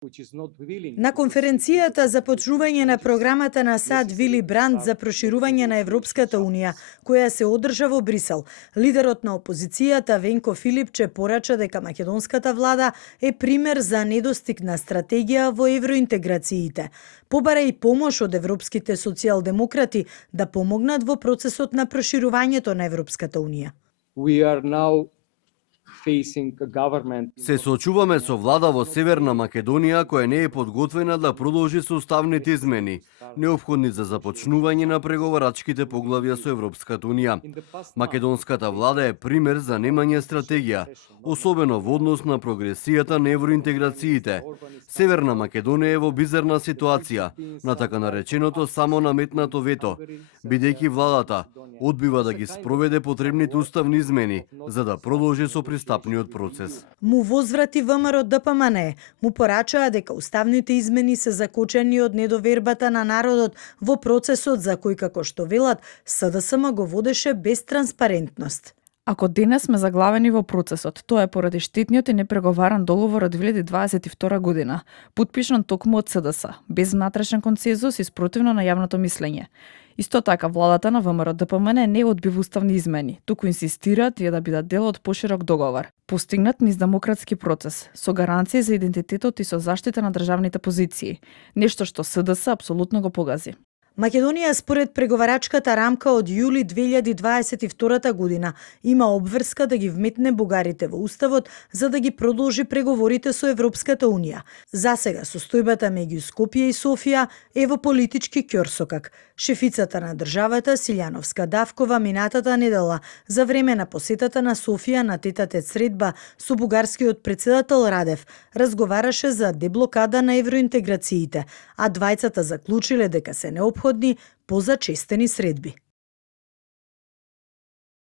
На конференцијата за почнување на програмата на САД Вили Бранд за проширување на Европската Унија, која се одржа во Брисел, лидерот на опозицијата Венко Филипче порача дека македонската влада е пример за недостиг на стратегија во евроинтеграциите. Побара и помош од европските социјалдемократи да помогнат во процесот на проширувањето на Европската Унија. Се соочуваме со влада во Северна Македонија која не е подготвена да продолжи со уставните измени, неопходни за започнување на преговарачките поглавја со Европската Унија. Македонската влада е пример за немање стратегија, особено во однос на прогресијата на евроинтеграциите. Северна Македонија е во бизарна ситуација, на така нареченото само наметнато вето, бидејќи владата одбива да ги спроведе потребните уставни измени за да продолжи со пристапниот процес. Му возврати ВМРО ДПМН, му порачаа дека уставните измени се закочени од недовербата на народот во процесот за кој, како што велат, СДСМ го водеше без транспарентност. Ако денес сме заглавени во процесот, тоа е поради штетниот и непреговаран договор од 2022 година, потпишан токму од СДС, без внатрешен консензус и спротивно на јавното мислење. Исто така, владата на ВМРО ДПМН не одбива уставни измени, туку инсистира тие да бидат дел од поширок договор, постигнат низ демократски процес, со гаранции за идентитетот и со заштита на државните позиции, нешто што СДС апсолутно го погази. Македонија според преговарачката рамка од јули 2022 година има обврска да ги вметне бугарите во уставот за да ги продолжи преговорите со Европската Унија. Засега состојбата меѓу Скопје и Софија е во политички ќорсокак. Шефицата на државата Силјановска Давкова минатата недела за време на посетата на Софија на тетатет средба со бугарскиот претседател Радев разговараше за деблокада на евроинтеграциите, а двајцата заклучиле дека се неопходни позачестени средби.